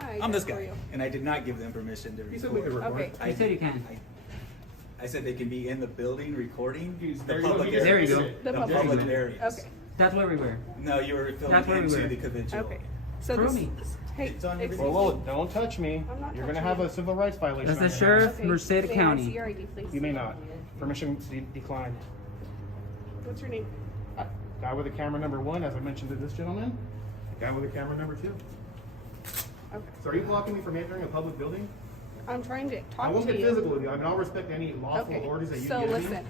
Hi, I'm this how are guy, you? and I did not give them permission to record. You said we could record. Okay. I You said you can. I said they can be in the building recording the There you go. public You There you areas. go. The The public public area. areas. Okay. That's where we were. No, you were That's where filming we into were. the convention. Okay. So Prove this, me. hey, It's on excuse everything. Whoa, me. don't touch me. I'm not You're gonna touching have you. a civil rights violation. That's the on your sheriff. hands. Okay. Merced May I County. see your ID, please? You may not. Permission declined. What's your name? Guy with the camera number 1, as I mentioned to this gentleman. Guy with the camera number 2. Okay. So are you blocking me from entering a public building? I'm trying to talk I won't to get you. physical with you. I mean, I'll respect any lawful Okay. orders that you So give listen, me.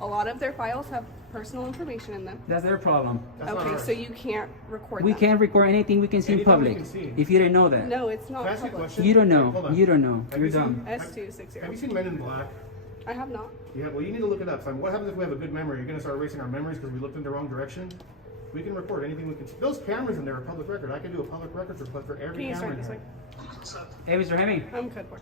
a lot of their files have personal information in them. That's their problem. That's not Okay, ours. so you can't record We them. can't record anything we can see in Anything we public. can see. If you didn't know that. No, it's not Can I ask you a public. question? You don't Hold know. on. You don't know. Have You're you seen- dumb. S260. Have you seen Men in Black? I have not. Yeah, well, you need to look it up. So what happens if we have a good memory? You're going to start erasing our memories because we looked in the wrong direction? We can record anything we can. Those cameras in there are public record. I can do a public records request for every Can you camera start in this there. way? Hey, Mr. Hemming. I'm good. Boy.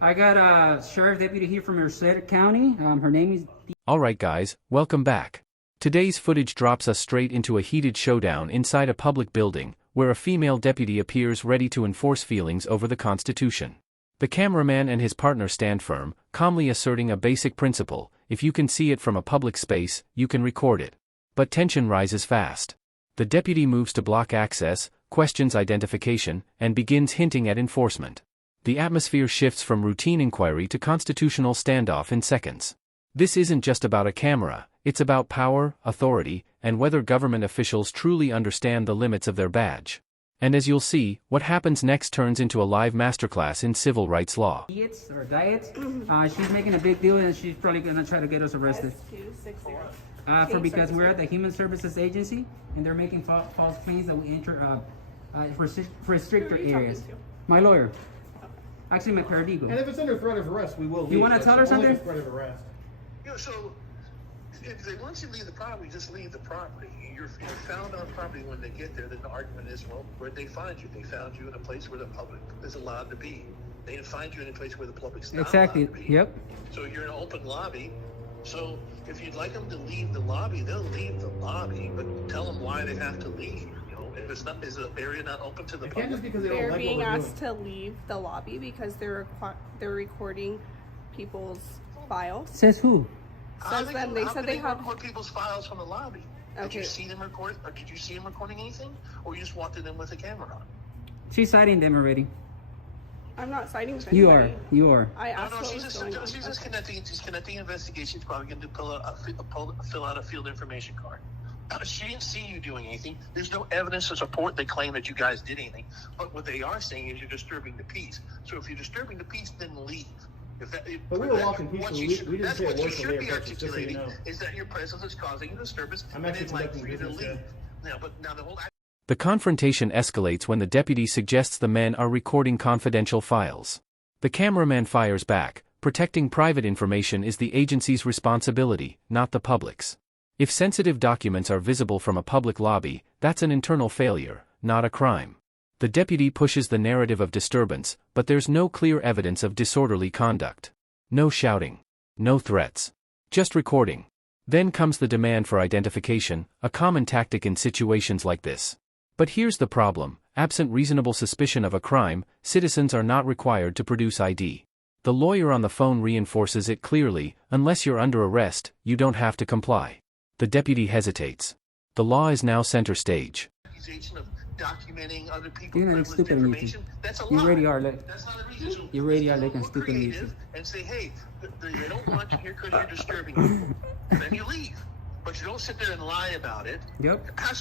I got a sheriff deputy here from Merced County. Her name is. Alright guys, welcome back. Today's footage drops us straight into a heated showdown inside a public building, where a female deputy appears ready to enforce feelings over the Constitution. The cameraman and his partner stand firm, calmly asserting a basic principle: if you can see it from a public space, you can record it. But tension rises fast. The deputy moves to block access, questions identification, and begins hinting at enforcement. The atmosphere shifts from routine inquiry to constitutional standoff in seconds. This isn't just about a camera, it's about power, authority, and whether government officials truly understand the limits of their badge. And as you'll see, what happens next turns into a live masterclass in civil rights law. Diets or diets. She's making a big deal and she's probably going to try to get us arrested. S260. Because we're at the Human Services Agency and they're making false claims that we enter for stricter Who are you talking areas. to? My lawyer. Actually, my paralegal. And if it's under threat of arrest, we will leave. You wanna but tell her only something? if it's threat of arrest. Yeah, so if they want you to leave the property, just leave the property. You're found on property when they get there. Then the argument is, well, where'd they find you? They found you in a place where the public is allowed to be. They didn't find you in a place where the public's not Exactly. allowed to be. Yep. So you're in an open lobby. So if you'd like them to leave the lobby, they'll leave the lobby, but tell them why they have to leave. You know, if it's not, is the area not open to the It can't just public? because they don't They're like being what we're asked doing. to leave the lobby because they're recording people's files. Says who? Says them. They said they have. record people's files from the lobby. Did Okay. you see them record, or did you see them recording anything, or you just walked in them with a camera on? She's citing them already. I'm not citing with You anybody. are. You are. I No, asked no, what she's was just, going on. she's just connecting. She's connecting investigation. She's probably going to fill out a field information card. She didn't see you doing anything. There's no evidence to support they claim that you guys did anything. But what they are saying is you're disturbing the peace. So if you're disturbing the peace, then leave. But we were walking what peacefully. you should- We didn't that's say a what you word till should they be approached us, just so you articulating know. is that your presence is causing a disturbance. I'm and actually they'd like conducting for you to business leave. here. Now, but now the whole. The confrontation escalates when the deputy suggests the men are recording confidential files. The cameraman fires back: protecting private information is the agency's responsibility, not the public's. If sensitive documents are visible from a public lobby, that's an internal failure, not a crime. The deputy pushes the narrative of disturbance, but there's no clear evidence of disorderly conduct. No shouting. No threats. Just recording. Then comes the demand for identification, a common tactic in situations like this. But here's the problem: absent reasonable suspicion of a crime, citizens are not required to produce ID. The lawyer on the phone reinforces it clearly: unless you're under arrest, you don't have to comply. The deputy hesitates. The law is now center stage. Accusation of documenting other people's You're not privileged stupid in information. YouTube. That's a You lie. already are, look. That's not a reason. So You already are let's looking get stupid in creative YouTube. and say, hey, they don't want you here because you're disturbing people. Then you leave. But you don't sit there and lie about it. Yep. Have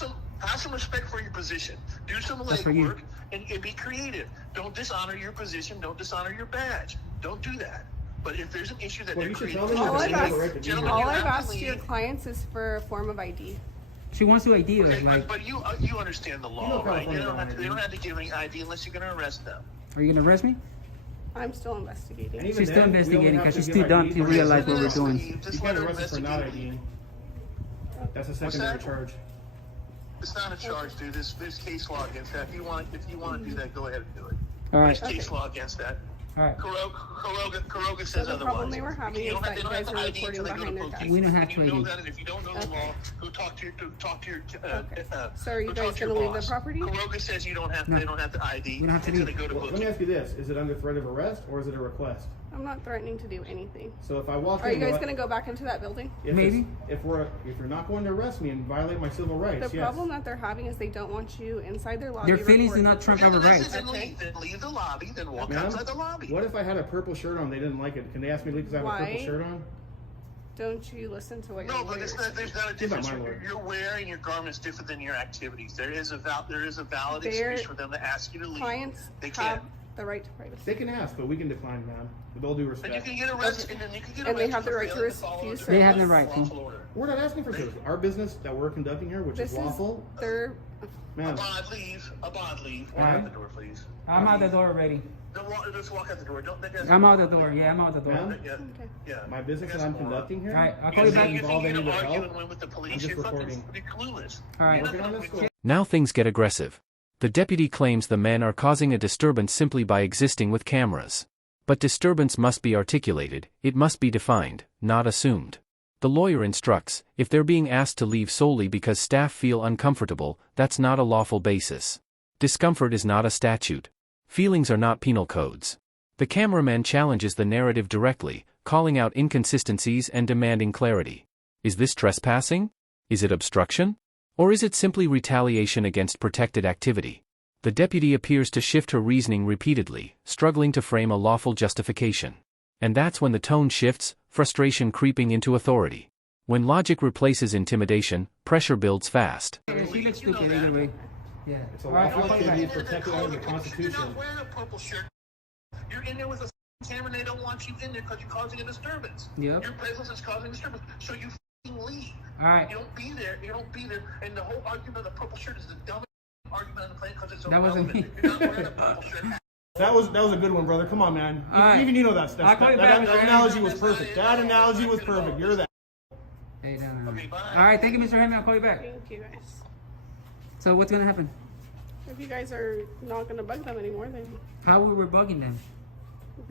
some respect for your position. Do some That's for you. legwork and be creative. Don't dishonor your position. Don't dishonor your badge. Don't do that. But if there's an issue that Well, they're you should creating, tell them All that I've they have a asked- right to be Gentlemen, here. All you I've have to asked your leave. clients is for a form of ID. She wants to ID us. Okay, Like, but you understand the law, You know right? California They don't have to give any ID unless you're going to arrest them. are you gonna arrest me? I'm still investigating. And even She's still then, we only investigating have because to she's give too dumb ID to for- realize what we're Just doing. You let can't her arrest us for not investigate. IDing. That's a What's secondary that? charge. It's not a charge, dude. There's case law against that. If you want to do that, go ahead and do it. All right. There's case law against that. All right. Kuroga says the otherwise. problem they were having You is don't have- that they you don't guys have are to ID recording until they go to behind their police. desks. We don't have And to you know ID. that, and if you don't know the law, go talk to your Okay. So are you go guys talk to your gonna leave the boss. property? Kuroga says you don't have No. they don't have to ID We don't have to until leave. they go to Well, let me booking. ask you this, is it under threat of arrest or is it a request? I'm not threatening to do anything. So if I walk Are in, you guys will I- gonna go back into that building? if Maybe. it's- if you're not going to arrest me and violate my civil rights, The yes. problem that they're having is they don't want you inside their lobby. Their feelings do recording. not trump our Then rights. then leave the lobby, then walk Ma'am, outside the lobby. what if I had a purple shirt on, they didn't like it? Can they ask me to leave because I have a Why? purple shirt on? Don't you listen to what No, your but lawyers there's not a He's not difference. my lawyer. You're wearing your garments different than your activities. There is a valid Their excuse for them to ask you to leave. clients They have can't. the right to privacy. They can ask, but we can decline, ma'am, with all due And you respect. can get arrested. And then you can get And they arrested have the for right to failing follow refuse the They have the lawful right to. order. We're not asking for service. Our business that we're conducting here, which This is is lawful, their. ma'am, A bond leave. Walk Alright. out the door, please. I'm out the door already. Just walk out the door. Don't make us. I'm out the door. Yeah, I'm out the door. Ma'am? Yeah. Okay. Yeah. my business that I'm conducting here. Alright, I'll call you back. You Involve think any you're with arguing help? with the I'm police? just You're fucking recording. clueless. All right. You're Working not on gonna this be- court. Now things get aggressive. The deputy claims the men are causing a disturbance simply by existing with cameras. But disturbance must be articulated, it must be defined, not assumed. The lawyer instructs, if they're being asked to leave solely because staff feel uncomfortable, that's not a lawful basis. Discomfort is not a statute. Feelings are not penal codes. The cameraman challenges the narrative directly, calling out inconsistencies and demanding clarity. Is this trespassing? Is it obstruction? Or is it simply retaliation against protected activity? The deputy appears to shift her reasoning repeatedly, struggling to frame a lawful justification. And that's when the tone shifts, frustration creeping into authority. When logic replaces intimidation, pressure builds fast. Yeah, she looks stupid either way. Yeah. It's a All right, lawful I'll call you activity back. protected under the You're Constitution. not wearing a purple shirt. You're in there with a camera and they don't want you in there because you're causing a disturbance. Yep. Your presence is causing a disturbance. So you leave. All right. You don't be there. You don't be there. And the whole argument of the purple shirt is the dumbest argument on the planet because it's so That wasn't irrelevant. me. You're not wearing a purple shirt. That was a good one, brother. Come on, man. All right. Even you know that stuff. I'll call you back, That Mr. analogy Hammond. was perfect. That analogy was perfect. You're that. Hey, down. Okay, bye. All right, thank you, Mr. Hammond. I'll call you back. Thank you guys. So what's gonna happen? If you guys are not gonna bug them anymore, then How we were bugging them?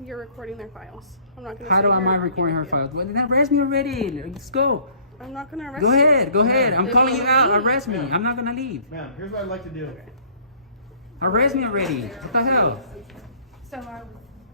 you're recording their files. I'm not gonna. How sit do here am I and argue recording her with you. files? Well, then arrest me already. Let's go. I'm not gonna arrest Go you. ahead. Go ahead. I'm If calling you out. leave- Arrest me. I'm not gonna leave. Ma'am, here's what I'd like to do. Arrest me already. What the hell? So I was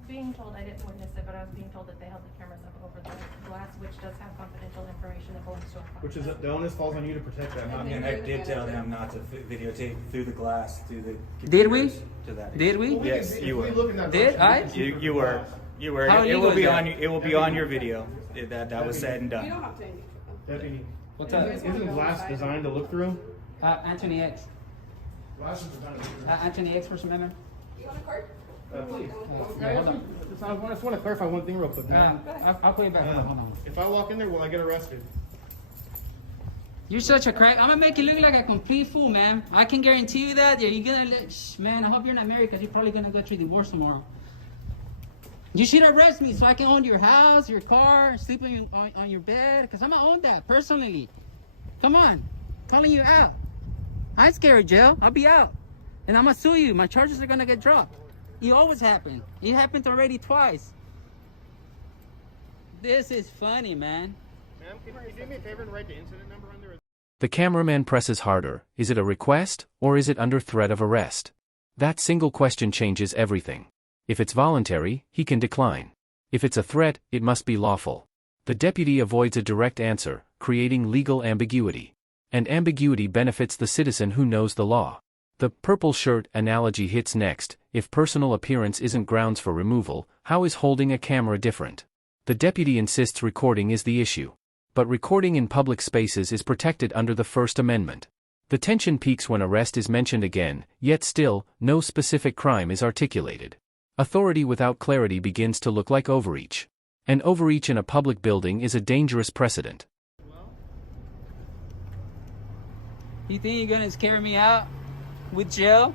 being told, I didn't witness it, but I was being told that they held the cameras up over the glass, which does have confidential information that belongs to our Which is company. the onus falls on you to protect that, not me. And I did tell them not to videotape through the glass, through the Did we? computers to that. Did we? Well, Yes, if you we were. look in that Did direction, we I? can see You through you the were. glass. You were. How It illegal will is be that? on. It will be on your video. That was said and You done. don't have to engage with them. Deputy, What's You up? guys wanna isn't go glass inside? designed to look through? Anthony X. Glass is designed to look through. Anthony X, First Amendment. You want a card? Please. Yeah, hold on. I just want to clarify one thing real quick, man. I'll call you back. Hold on. If I walk in there, will I get arrested? You're such a crack. I'm gonna make you look like a complete fool, man. I can guarantee you that. You're gonna, man. I hope you're not married because you're probably gonna go through divorce tomorrow. You should arrest me so I can own your house, your car, sleep on your bed. Because I'm gonna own that personally. Come on, calling you out. I ain't scared of jail. I'll be out, and I'm gonna sue you. My charges are gonna get dropped. It always happen. It happened already twice. This is funny, man. Ma'am, can you do me a favor and write the incident number on there? The cameraman presses harder. Is it a request, or is it under threat of arrest? That single question changes everything. If it's voluntary, he can decline. If it's a threat, it must be lawful. The deputy avoids a direct answer, creating legal ambiguity. And ambiguity benefits the citizen who knows the law. The purple shirt analogy hits next. If personal appearance isn't grounds for removal, how is holding a camera different? The deputy insists recording is the issue. But recording in public spaces is protected under the First Amendment. The tension peaks when arrest is mentioned again, yet still, no specific crime is articulated. Authority without clarity begins to look like overreach. An overreach in a public building is a dangerous precedent. You think you're gonna scare me out with jail?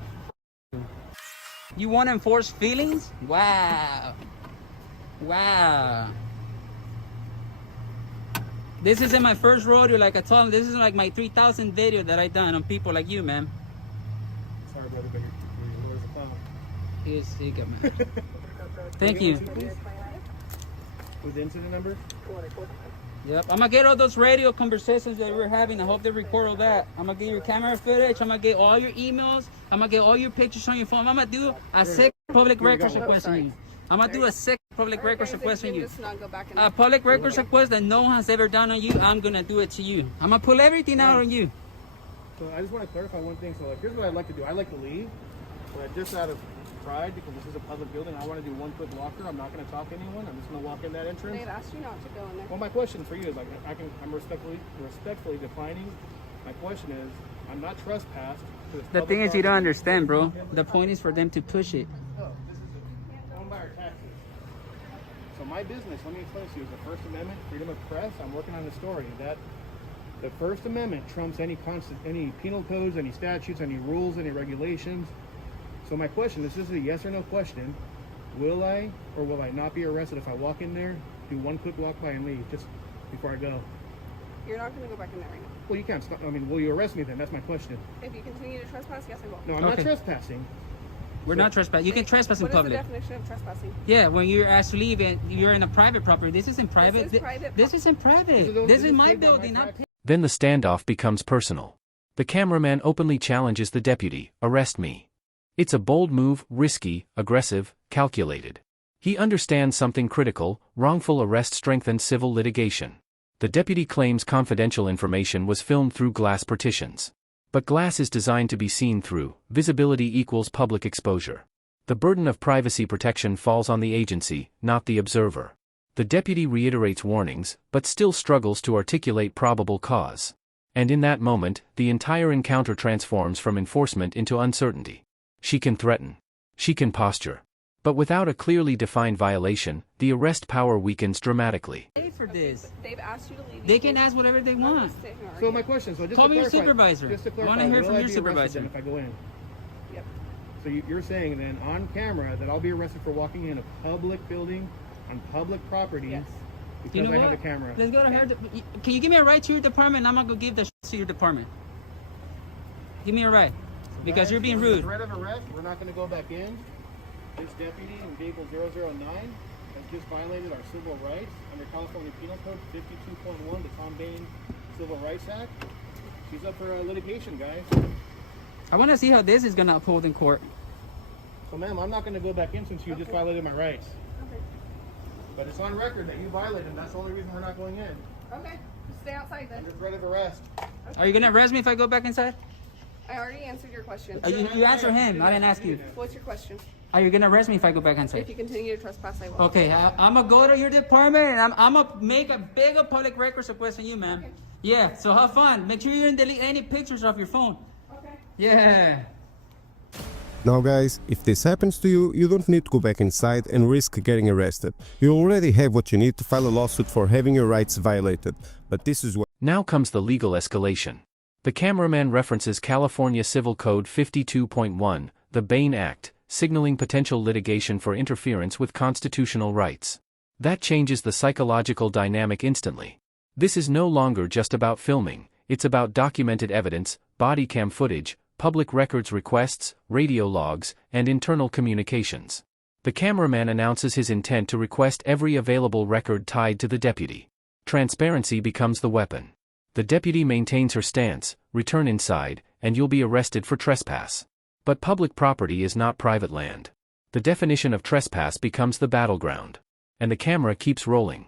You want to enforce feelings? Wow. Wow. This isn't my first rodeo, like I told him. This is like my 3,000 video that I done on people like you, man. Sorry, brother, but your lawyer's a clown. He got mad. Thank you. With the incident number? Yep, I'm gonna get all those radio conversations that we're having. I hope they record all that. I'm gonna get your camera footage. I'm gonna get all your emails. I'm gonna get all your pictures on your phone. I'm gonna do a sick public records request on you. I'm gonna do a sick public records request on you. A public records request that no one has ever done on you. I'm gonna do it to you. I'm gonna pull everything out on you. So I just want to clarify one thing. So like, here's what I'd like to do. I'd like to leave, but just out of pride, because this is a public building, I want to do one quick walker. I'm not going to talk to anyone. I'm just going to walk in that entrance. They've asked you not to go in there. Well, my question for you is like, I'm respectfully defining. My question is, I'm not trespassed. The thing is, you don't understand, bro. The point is for them to push it. No, this is owned by our taxes. So my business, let me explain to you, is the First Amendment, freedom of press. I'm working on the story that the First Amendment trumps any penal codes, any statutes, any rules, any regulations. So my question is, this is a yes or no question. Will I or will I not be arrested if I walk in there, do one quick walk by and leave just before I go? You're not going to go back in there right now. Well, you can't stop. I mean, will you arrest me then? That's my question. If you continue to trespass, yes, I will. No, I'm not trespassing. We're not trespassing. You can trespass in public. What is the definition of trespassing? Yeah, when you're asked to leave and you're in a private property. This isn't private. This isn't private. This is my building. Then the standoff becomes personal. The cameraman openly challenges the deputy, "Arrest me." It's a bold move, risky, aggressive, calculated. He understands something critical: wrongful arrest strengthens civil litigation. The deputy claims confidential information was filmed through glass partitions. But glass is designed to be seen through. Visibility equals public exposure. The burden of privacy protection falls on the agency, not the observer. The deputy reiterates warnings, but still struggles to articulate probable cause. And in that moment, the entire encounter transforms from enforcement into uncertainty. She can threaten. She can posture. But without a clearly defined violation, the arrest power weakens dramatically. For this. They've asked you to leave. They can ask whatever they want. So my question, so just Call to me your clarify, supervisor. just to I clarify, want to hear will from I your be arrested supervisor. then if I go in? Yep. So you're saying then on camera that I'll be arrested for walking in a public building on public property Yes. because You know I have what? a camera? Let's go to her. Can you give me a ride to your department? I'm gonna go give the to your department. Give me a ride. Because you're being Under rude. threat of arrest, we're not going to go back in. This deputy in vehicle 009 has just violated our civil rights under California Penal Code 52.1, the Tom Bain Civil Rights Act. She's up for litigation, guys. I want to see how this is gonna uphold in court. So, ma'am, I'm not going to go back in since you just violated my rights. Okay. But it's on record that you violated them. That's the only reason we're not going in. Okay. Just stay outside then. Under threat of arrest. Are you gonna arrest me if I go back inside? I already answered your question. You answer him. I didn't ask you. What's your question? Are you gonna arrest me if I go back If inside? you continue to trespass, I will. Okay, I'm gonna go to your department and I'm gonna make a big public records request on you, ma'am. Okay. Yeah, so have fun. Make sure you didn't delete any pictures off your phone. Okay. Yeah. Now guys, if this happens to you, you don't need to go back inside and risk getting arrested. You already have what you need to file a lawsuit for having your rights violated. But this is what... Now comes the legal escalation. The cameraman references California Civil Code 52.1, the Bain Act, signaling potential litigation for interference with constitutional rights. That changes the psychological dynamic instantly. This is no longer just about filming, it's about documented evidence, body cam footage, public records requests, radio logs, and internal communications. The cameraman announces his intent to request every available record tied to the deputy. Transparency becomes the weapon. The deputy maintains her stance: return inside, and you'll be arrested for trespass. But public property is not private land. The definition of trespass becomes the battleground. And the camera keeps rolling.